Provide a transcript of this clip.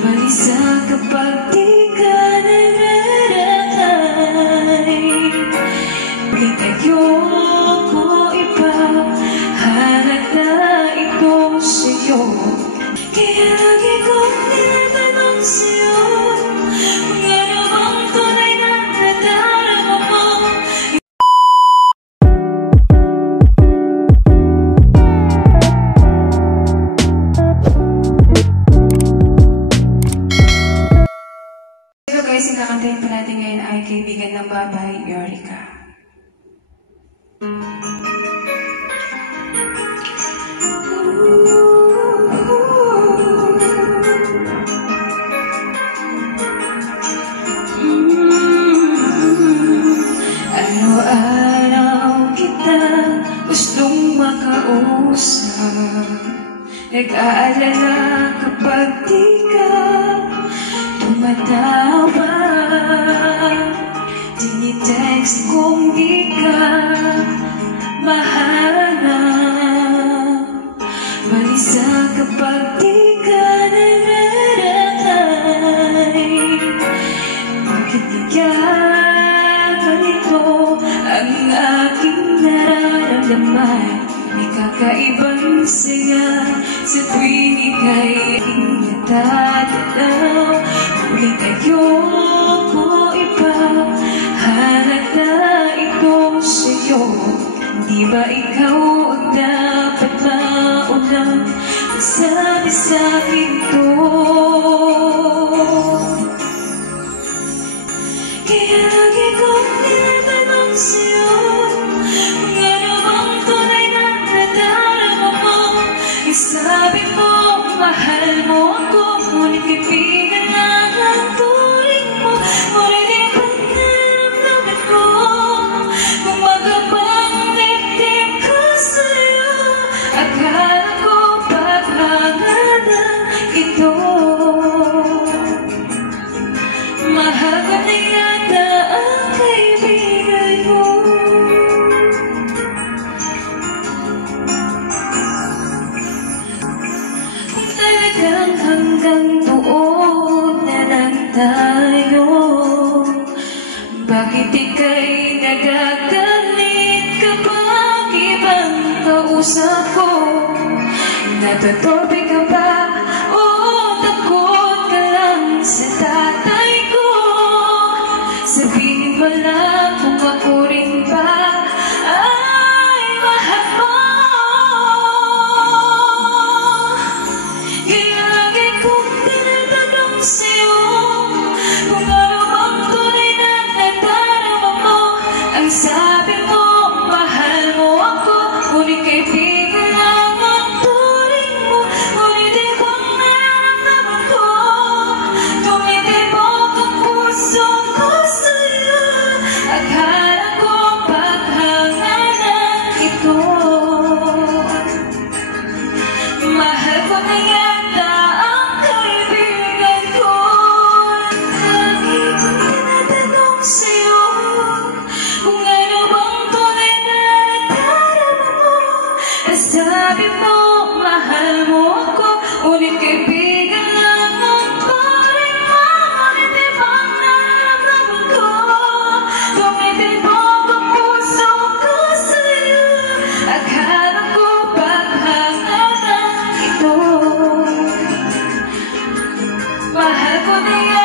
Balisa kapag di ka nararamay. Ngunit ayoko iba, halata ito sa'yo. Kaya lagi kong tinatanong sa'yo, kung ano bang tunay na nadarama mo. Guys, yung kakantayin pa natin ngayon ay Kaibigan ng Babay, Eureka. Araw-araw kita gustong makausap, nag-aalala kapag di ka tumatawa. Tinitext kung di ka mahanap, balisa kapag di ka nararamay. Bakit kaya ganito ang aking nararamdaman? May kakaibang saya sa tuwing ika'y aking natatanaw. Ngunit ayoko iba, halata ito sa'yo. Di ba ikaw ang dapat maunang sabi sa'kin to? Kaya lagi kong tinatanong sa'yo, kung ano bang tunay na nadarama mo. Isabi mo, mahal mo ako, ngunit kaibigan lang ang turing mo. Ngunit di ba naramdaman ko kung magabang dibdib ko sa'yo? Akala ko paghanganan ito, mahal ko na yata ang kaibigan mo. Kung talagang hanggang doon na lang tayo, bakit ika'y nagagalit kapag ibang kausap ko? Natutorpe ka ba o takot ka lang sa tatay ko? Sabihin mo lang kung ako rin ba ay mahal mo. Kaya lagi kong tinatanong sa'yo, kung ano bang tunay na nadarama mo. Ang sabi mo, mahal mo ako, ngunit kaibigan lang ang turing mo. Ngunit di bang nararamdaman ko, tumitibok ang puso ko sa'yo. Akala ko paghanganan ito, mahal ko na yata ang kaibigan ko. Lagi kong tinatanong sa'yo, kung ano bang tunay na nadarama mo. Sabi mo, mahal mo ako, ngunit kaibigan lang ang turing mo. Ngunit di bang nararamdaman ko, tumitibok ang puso ko sa'yo. Akala ko paghanganan ito, mahal ko na yan.